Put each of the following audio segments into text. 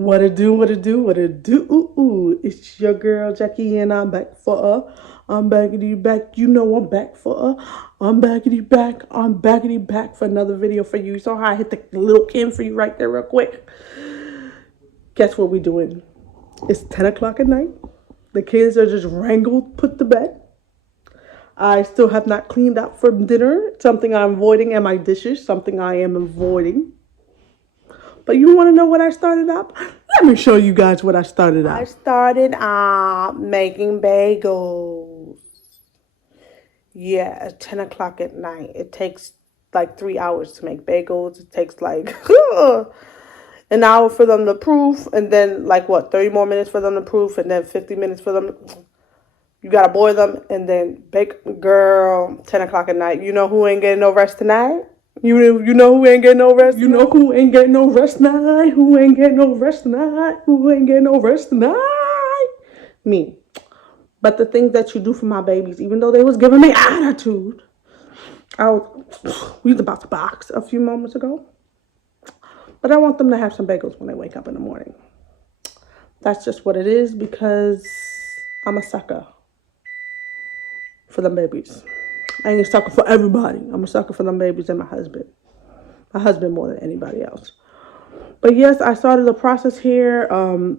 What it do, what it do, what it do. Ooh, ooh. It's your girl Jackie and I'm back for I'm backity back. You know I'm back for I'm backity back. I'm backity back for another video for you. So I hit the little Kim for you right there real quick. Guess what we doing? It's 10 o'clock at night. The kids are just wrangled, put to bed. I still have not cleaned up for dinner. Something I'm avoiding, and my dishes. Something I am avoiding. But you want to know what I started up? Let me show you guys what I started up. I started making bagels. Yeah, at 10 o'clock at night. It takes like 3 hours to make bagels. It takes like an hour for them to proof. And then like what, 30 more minutes for them to proof. And then 50 minutes for them. You got to boil them and then bake. Girl, 10 o'clock at night. You know who ain't getting no rest tonight? You know who ain't getting no rest? You know who ain't getting no rest tonight? Who ain't getting no rest tonight? Who ain't getting no rest tonight? Me. But the things that you do for my babies, even though they was giving me attitude, we was about to box a few moments ago. But I want them to have some bagels when they wake up in the morning. That's just what it is because I'm a sucker for them babies. I ain't a sucker for everybody. I'm a sucker for them babies and my husband. My husband more than anybody else. But yes, I started the process here.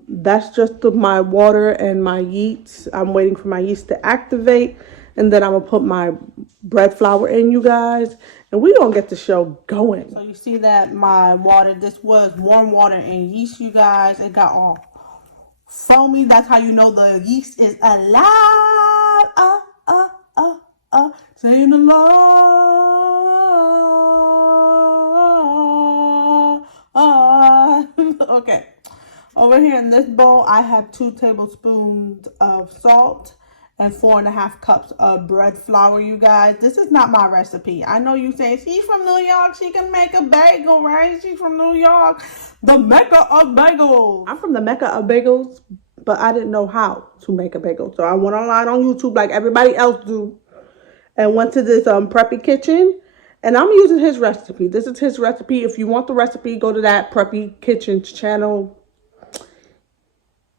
That's just my water and my yeast. I'm waiting for my yeast to activate. And then I'm going to put my bread flour in, you guys. And we're going to get the show going. So you see that my water, this was warm water and yeast, you guys. It got all foamy. That's how you know the yeast is alive. Saying alive. Okay. Over here in this bowl, I have 2 tablespoons of salt and 4.5 cups of bread flour, you guys. This is not my recipe. I know you say, she's from New York. She can make a bagel, right? She's from New York. The Mecca of bagels. I'm from the Mecca of bagels, but I didn't know how to make a bagel. So I went online on YouTube like everybody else do and went to this Preppy Kitchen. And I'm using his recipe. This is his recipe. If you want the recipe, go to that Preppy Kitchen's channel.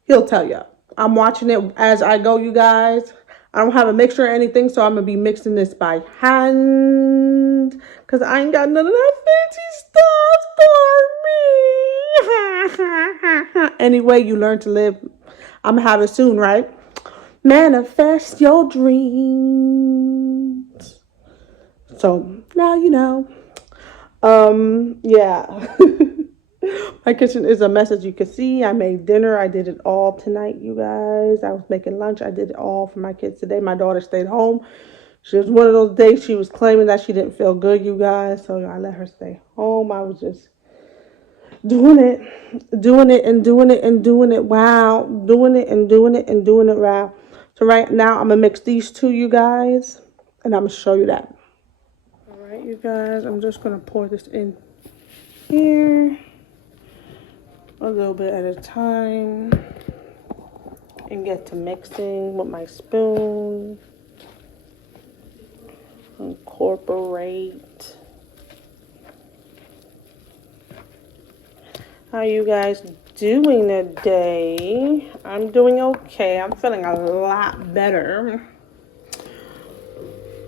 He'll tell you. I'm watching it as I go, you guys. I don't have a mixer or anything, so I'm going to be mixing this by hand. Because I ain't got none of that fancy stuff for me. Anyway, you learn to live. I'm going to have it soon, right? Manifest your dreams. So, now you know. Yeah. My kitchen is a mess, as you can see. I made dinner. I did it all tonight, you guys. I was making lunch. I did it all for my kids today. My daughter stayed home. She was one of those days she was claiming that she didn't feel good, you guys. So I let her stay home. I was just doing it and doing it and doing it. Wow. Doing it and doing it and doing it. Wow. So right now, I'm going to mix these two, you guys. And I'm going to show you that. All right, you guys. I'm just going to pour this in here. A little bit at a time and get to mixing with my spoon. Incorporate. How you guys doing today? I'm doing okay. I'm feeling a lot better.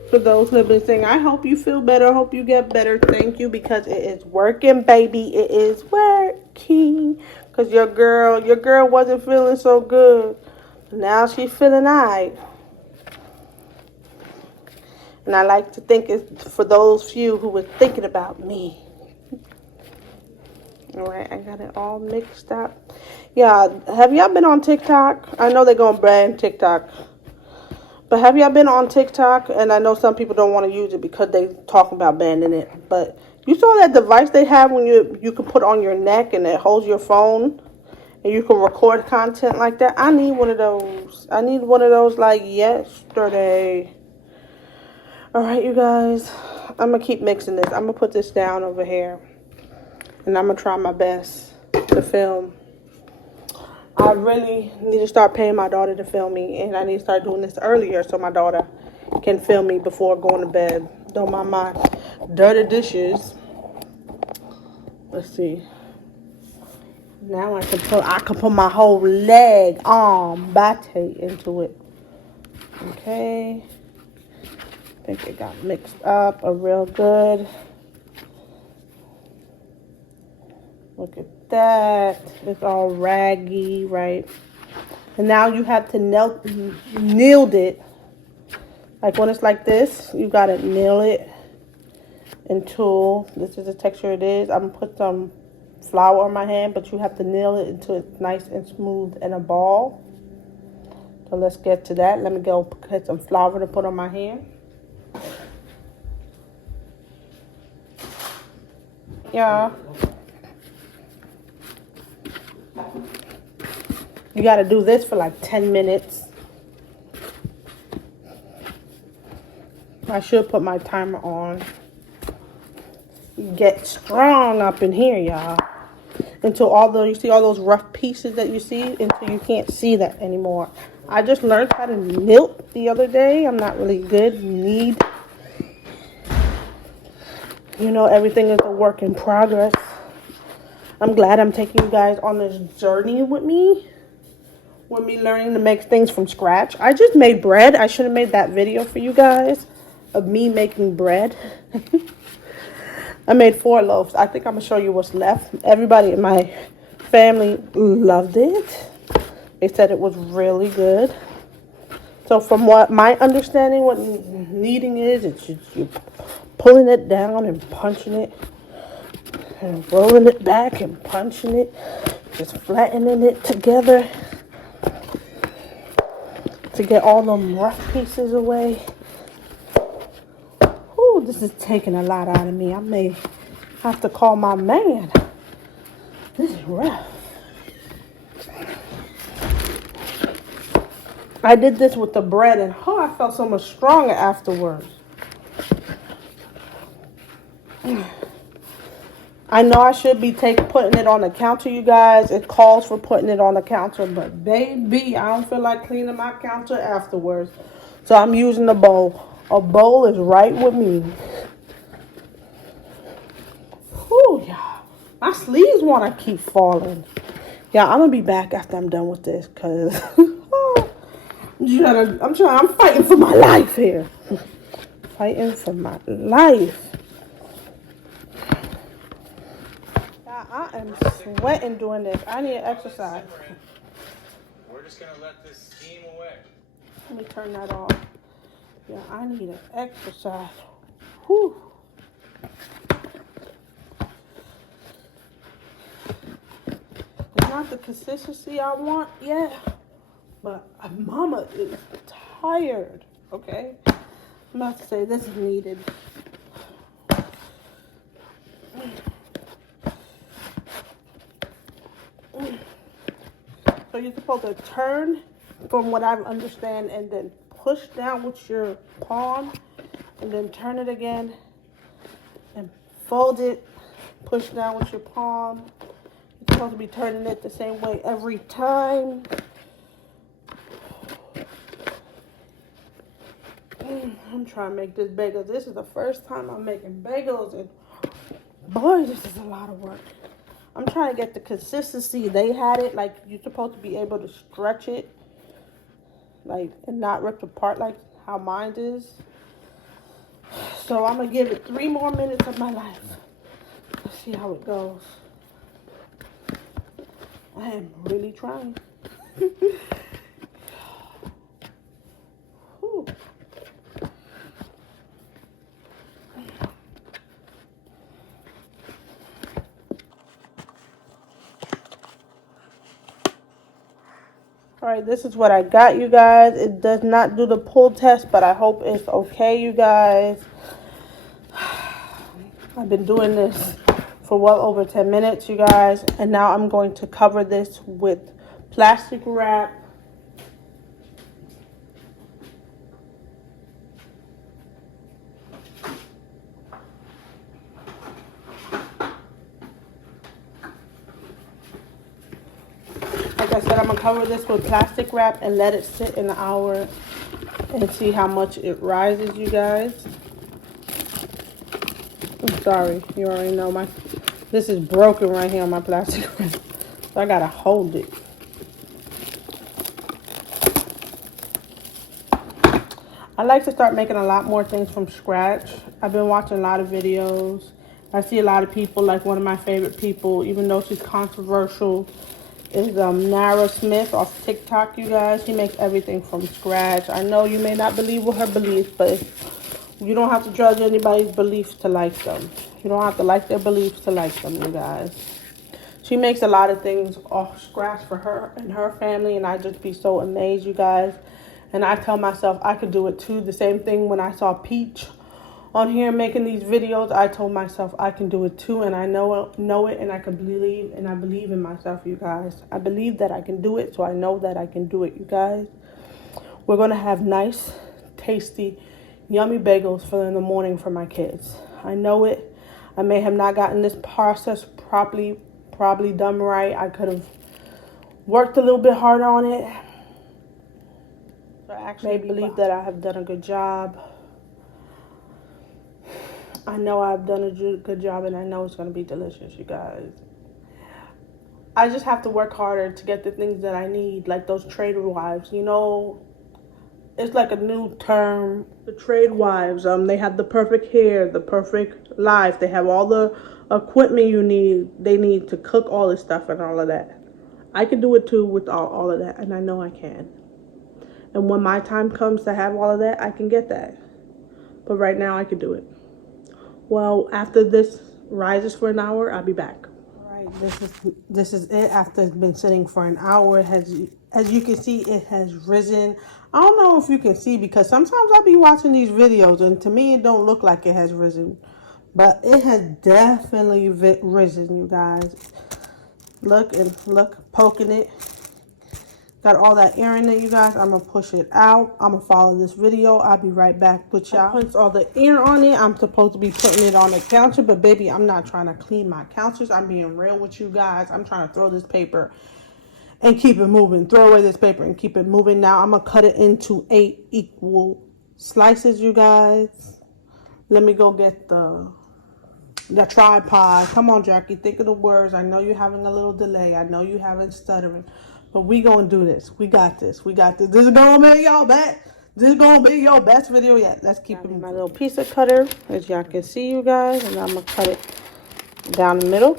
For those who have been saying, I hope you feel better. I hope you get better. Thank you, because it is working, baby. It is working. Because your girl wasn't feeling so good. Now she's feeling all right. And I like to think it's for those few who were thinking about me. All right, I got it all mixed up. Yeah, have y'all been on TikTok? I know they're going to ban TikTok. But have y'all been on TikTok? And I know some people don't want to use it because they talking about banning it. But you saw that device they have when you can put on your neck and it holds your phone and you can record content like that? I need one of those. I need one of those like yesterday. All right, you guys. I'm going to keep mixing this. I'm going to put this down over here. And I'm going to try my best to film. I really need to start paying my daughter to film me. And I need to start doing this earlier so my daughter can film me before going to bed. Don't mind my dirty dishes. Let's see. Now I can put my whole leg, arm, body into it. Okay. I think it got mixed up a real good. Look at that. It's all raggy, right? And now you have to knead it. Like when it's like this, you gotta nail it until this is the texture it is. I'm gonna put some flour on my hand, but you have to nail it until it's nice and smooth and a ball. So let's get to that. Let me go get some flour to put on my hand. Yeah. You gotta do this for like 10 minutes. I should put my timer on. Get strong up in here, y'all. Until you see all those rough pieces that you see, until you can't see that anymore. I just learned how to knit the other day. I'm not really good. Knead. You know, everything is a work in progress. I'm glad I'm taking you guys on this journey with me. With me learning to make things from scratch. I just made bread. I should have made that video for you guys of me making bread. I made 4 loaves. I think I'm going to show you what's left. Everybody in my family loved it. They said it was really good. So from what my understanding, what kneading is, it's just you pulling it down and punching it. And rolling it back and punching it. Just flattening it together. To get all them rough pieces away. Ooh, this is taking a lot out of me. I may have to call my man. This is rough. I did this with the bread and I felt so much stronger afterwards. I know I should be putting it on the counter, you guys. It calls for putting it on the counter, but baby, I don't feel like cleaning my counter afterwards. So I'm using a bowl. A bowl is right with me. Whew, y'all. My sleeves want to keep falling. Yeah, I'm going to be back after I'm done with this because I'm fighting for my life here. Fighting for my life. I am sweating doing this. I need exercise. We're just going to let this steam away. Let me turn that off. Yeah, I need an exercise. Whew. It's not the consistency I want yet, but mama is tired, okay? I'm about to say this is needed. So you're supposed to turn, from what I understand, and then push down with your palm, and then turn it again, and fold it, push down with your palm. You're supposed to be turning it the same way every time. I'm trying to make this bagel. This is the first time I'm making bagels, and boy, this is a lot of work. I'm trying to get the consistency. They had it, like, you're supposed to be able to stretch it, like, and not rip apart like how mine is. So I'm going to give it 3 more minutes of my life. Let's see how it goes. I am really trying. All right, this is what I got, you guys. It does not do the pull test, but I hope it's okay, you guys. I've been doing this for well over 10 minutes, you guys. And now I'm going to cover this with plastic wrap. Like I said, I'm going to cover this with plastic wrap and let it sit an hour and see how much it rises, you guys. I'm sorry. You already know this is broken right here on my plastic wrap. So I gotta hold it. I like to start making a lot more things from scratch. I've been watching a lot of videos. I see a lot of people, like one of my favorite people, even though she's controversial, is Nara Smith off TikTok, you guys. She makes everything from scratch. I know you may not believe with her beliefs, but you don't have to judge anybody's beliefs to like them. You don't have to like their beliefs to like them, you guys. She makes a lot of things off scratch for her and her family, and I just be so amazed, you guys. And I tell myself I could do it too. The same thing when I saw Peach on here making these videos, I told myself I can do it too, and I know it, and I can believe, and I believe in myself, you guys. I believe that I can do it, so I know that I can do it, you guys. We're gonna have nice, tasty, yummy bagels for in the morning for my kids. I know it. I may have not gotten this process probably done right. I could have worked a little bit harder on it. I actually believe that I have done a good job. I know I've done a good job, and I know it's going to be delicious, you guys. I just have to work harder to get the things that I need, like those trade wives. You know, it's like a new term. The trade wives, they have the perfect hair, the perfect life. They have all the equipment they need to cook all this stuff and all of that. I can do it too with all of that, and I know I can. And when my time comes to have all of that, I can get that. But right now, I can do it. Well, after this rises for an hour, I'll be back. All right, this is it. After it's been sitting for an hour, as you can see, it has risen. I don't know if you can see, because sometimes I'll be watching these videos, and to me, it don't look like it has risen. But it has definitely risen, you guys. Look, poking it. Got all that air in it, you guys. I'm going to push it out. I'm going to follow this video. I'll be right back with y'all. Once all the air on it, I'm supposed to be putting it on the counter. But, baby, I'm not trying to clean my counters. I'm being real with you guys. I'm trying to throw this paper and keep it moving. Throw away this paper and keep it moving. Now, I'm going to cut it into 8 equal slices, you guys. Let me go get the tripod. Come on, Jackie. Think of the words. I know you're having a little delay. I know you're having stuttering. But we gonna do this. We got this. We got this. This is gonna be your best. This is gonna be your best video yet. Let's keep it. My little pizza cutter, as y'all can see, you guys, and I'm gonna cut it down the middle.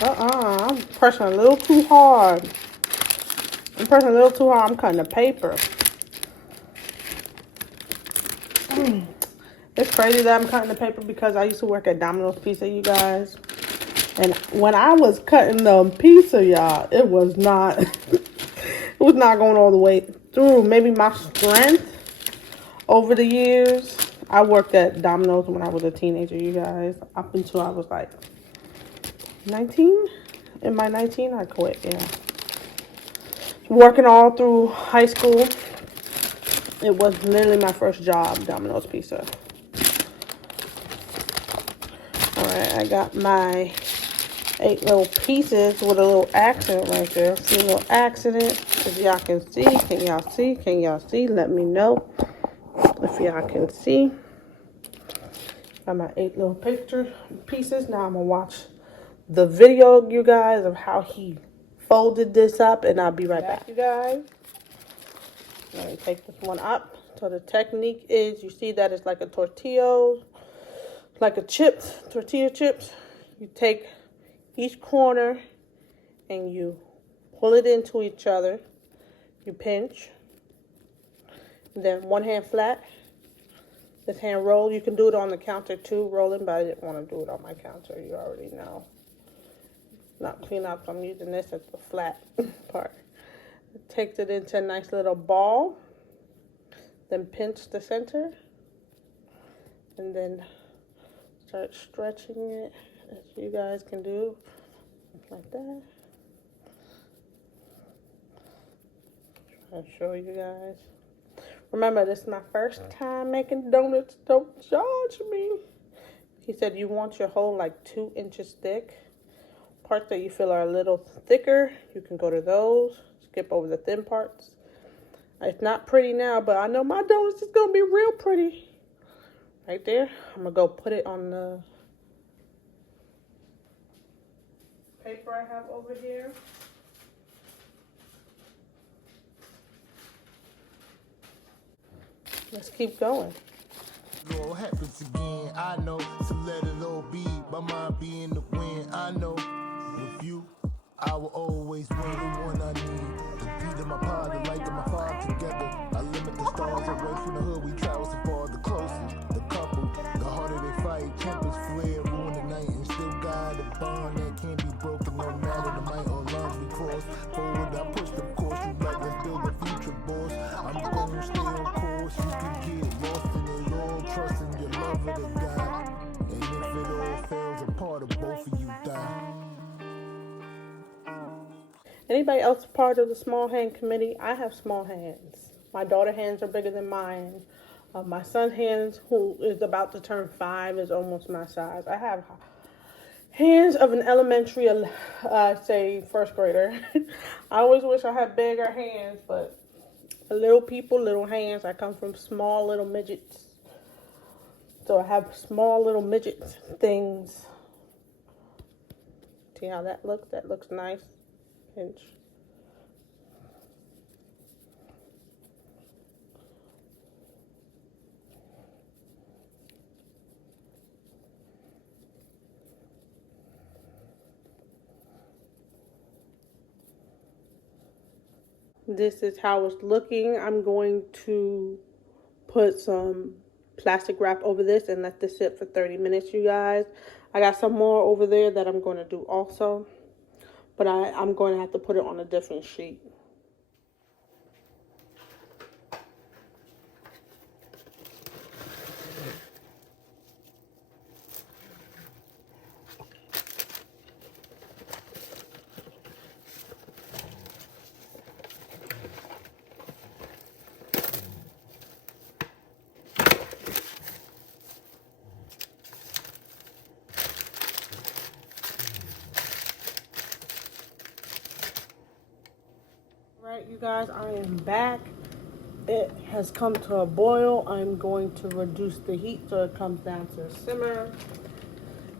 I'm pressing a little too hard. I'm cutting the paper. It's crazy that I'm cutting the paper because I used to work at Domino's Pizza, you guys. And when I was cutting the pizza, y'all, it was not going all the way through. Maybe my strength over the years. I worked at Domino's when I was a teenager, you guys. Up until I was like 19. In my 19, I quit, yeah. Working all through high school. It was literally my first job, Domino's Pizza. Alright, I got my 8 little pieces with a little accident right there. See a little accident? If y'all can see. Can y'all see? Can y'all see? Let me know if y'all can see. Got my 8 little pieces. Now I'm going to watch the video, you guys, of how he folded this up, and I'll be right back, you guys. Let me take this one up. So the technique is, you see that it's like a tortilla, like a tortilla chips. You take each corner and you pull it into each other. You pinch. And then one hand flat. This hand roll. You can do it on the counter too, rolling, but I didn't want to do it on my counter. You already know. Not clean up, so I'm using this as the flat part. It takes it into a nice little ball. Then pinch the center. And then start stretching it, as you guys can do, like that. I'll show you guys. Remember, this is my first time making donuts. Don't judge me. He said you want your hole like 2 inches thick. Parts that you feel are a little thicker, you can go to those. Skip over the thin parts. It's not pretty now, but I know my donuts is gonna be real pretty. Right there. I'm gonna go put it on the paper I have over here. Let's keep going. All happens again, I know, so let it all be. My mind be in the wind, I know. With you, I will always win the one I need. The beat of my pod, the light of my fire together. I limit the stars away from the hood, we travel so far. The closest, the couple, the harder they fight. Tempers flare, ruin the night, and still got a bond that can't be broken. No matter the might or lines we cross. Forward, I push the course, you like let's build a future, boss. I'm gonna stay on course, you can get lost in it all. Trust in your love of the God. And if it all fails, a part of both of you die. Anybody else part of the small hand committee? I have small hands. My daughter's hands are bigger than mine. My son's hands, who is about to turn 5, is almost my size. I have hands of an elementary, say, first grader. I always wish I had bigger hands, but little people, little hands. I come from small little midgets. So I have small little midget things. See how that looks? That looks nice. Pinch. This is how it's looking. I'm going to put some plastic wrap over this and let this sit for 30 minutes, you guys. I got some more over there that I'm going to do also, but I'm going to have to put it on a different sheet. Right, you guys, I am back. It has come to a boil. I'm going to reduce the heat so it comes down to a simmer.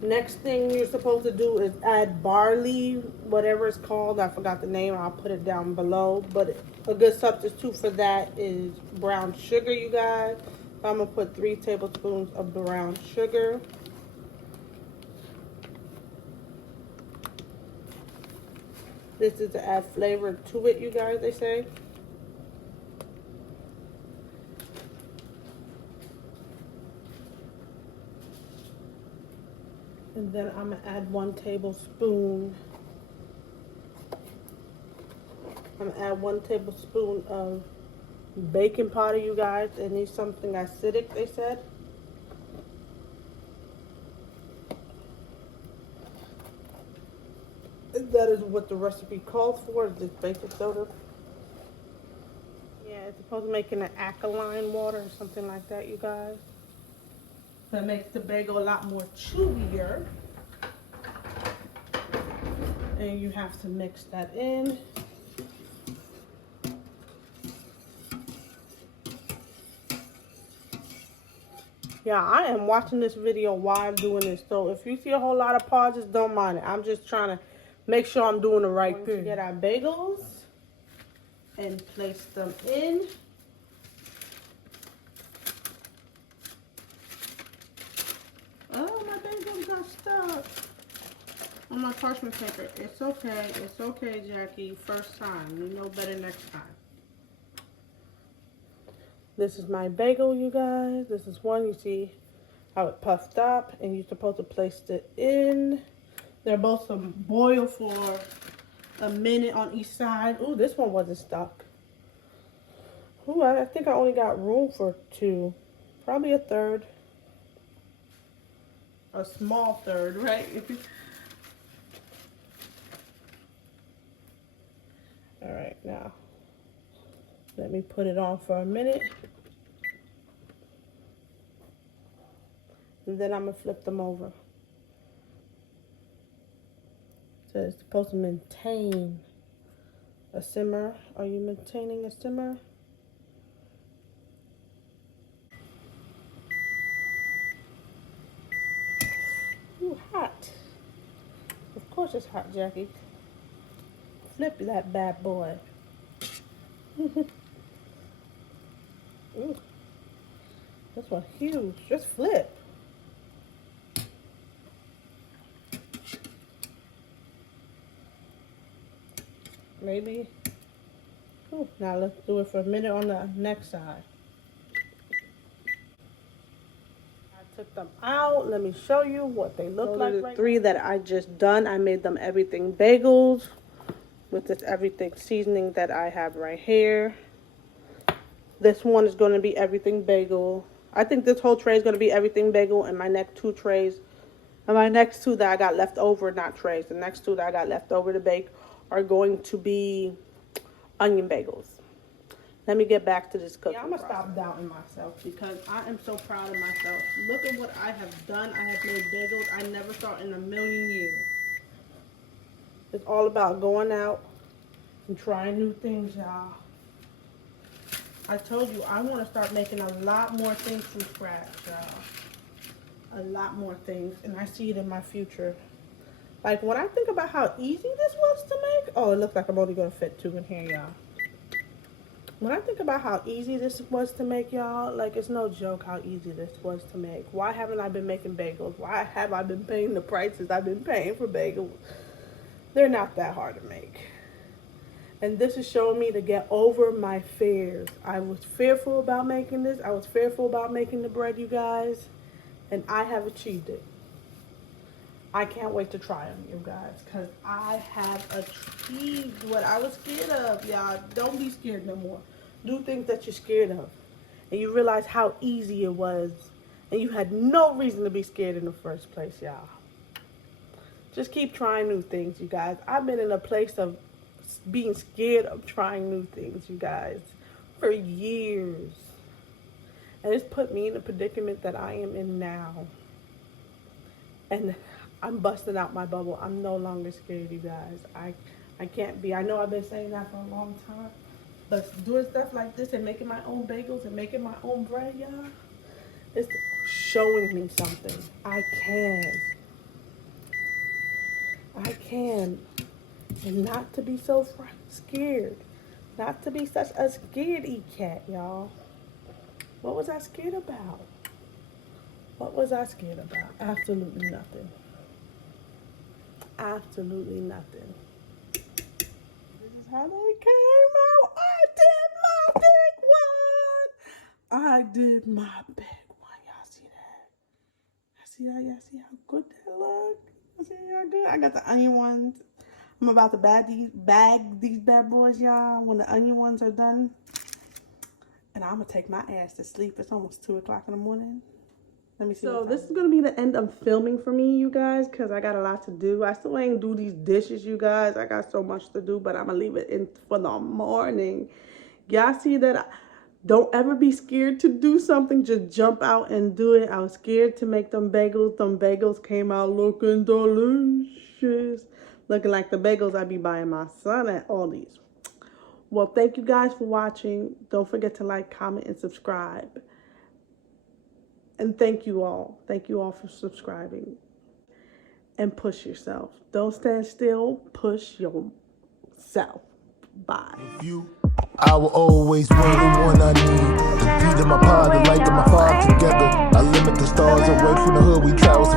Next thing you're supposed to do is add barley, whatever it's called. I forgot the name. I'll put it down below. But a good substitute for that is brown sugar, you guys. So I'm going to put 3 tablespoons of brown sugar. This is to add flavor to it, you guys, they say. And then I'm going to add 1 tablespoon. I'm going to add 1 tablespoon of baking powder, you guys. It needs something acidic, they said. That is what the recipe calls for, is this baking soda. Yeah, it's supposed to make an alkaline water or something like that, you guys. That makes the bagel a lot more chewier. And you have to mix that in. Yeah, I am watching this video while doing this. So if you see a whole lot of pauses, don't mind it. I'm just trying to make sure I'm doing the right thing. Get our bagels and place them in. Oh, my bagels got stuck on my parchment paper. It's okay, Jackie. First time. You know better next time. This is my bagel, you guys. This is one. You see how it puffed up, and you're supposed to place it in. They're both to boil for a minute on each side. Ooh, this one wasn't stuck. Ooh, I think I only got room for 2. Probably a third. A small third, right? All right, now let me put it on for a minute. And then I'm going to flip them over. So it's supposed to maintain a simmer. Are you maintaining a simmer? course it's hot, Jackie. Flip that bad boy. Ooh, this one's huge. Just flip. Maybe. Ooh, now let's do it for a minute on the next side. I took them out. Let me show you what they look like. Those are the three that I just done. I made them everything bagels with this everything seasoning that I have right here. This one is going to be everything bagel. I think this whole tray is going to be everything bagel, and my next two trays, and my next two that I got left over, not trays, the next two that I got left over to bake are going to be onion bagels. Let me get back to this cooking. I'm going to stop doubting myself because I am so proud of myself. Look at what I have done. I have made bagels I never thought in a million years. It's all about going out and trying new things, y'all. I told you, I want to start making a lot more things from scratch, y'all. A lot more things, and I see it in my future. Like, when I think about how easy this was to make, oh, it looks like I'm only going to fit two in here, y'all. When I think about how easy this was to make, y'all, like, it's no joke how easy this was to make. Why haven't I been making bagels? Why have I been paying the prices I've been paying for bagels? They're not that hard to make. And this is showing me to get over my fears. I was fearful about making this. I was fearful about making the bread, you guys. And I have achieved it. I can't wait to try them, you guys. Because I have achieved what I was scared of, y'all. Don't be scared no more. Do things that you're scared of. And you realize how easy it was. And you had no reason to be scared in the first place, y'all. Just keep trying new things, you guys. I've been in a place of being scared of trying new things, you guys, for years. And it's put me in the predicament that I am in now. And I'm busting out my bubble. I'm no longer scared, you guys. I can't be. I know I've been saying that for a long time. But doing stuff like this and making my own bagels and making my own bread, y'all, it's showing me something. I can. And not to be so scared. Not to be such a scaredy cat, y'all. What was I scared about? What was I scared about? Absolutely nothing. Absolutely nothing. This is how they came out. I did my big one. I did my big one. Y'all see that? Y'all see how good that look? Y'all see how good? I got the onion ones. I'm about to bag these bad boys, y'all, when the onion ones are done. And I'm going to take my ass to sleep. It's almost 2 o'clock in the morning. Let me see. So this is going to be the end of filming for me, you guys, because I got a lot to do. I still ain't do these dishes, you guys. I got so much to do, but I'm going to leave it in for the morning. Y'all see that? Don't ever be scared to do something. Just jump out and do it. I was scared to make them bagels. Them bagels came out looking delicious. Looking like the bagels I be buying my son at Aldi's. Well, thank you guys for watching. Don't forget to like, comment, and subscribe. And thank you all. Thank you all for subscribing. And push yourself. Don't stand still. Push yourself. Bye. I will always win the one I need. The beat of my pod, the light of my heart together. I limit the stars away from the hood we travel.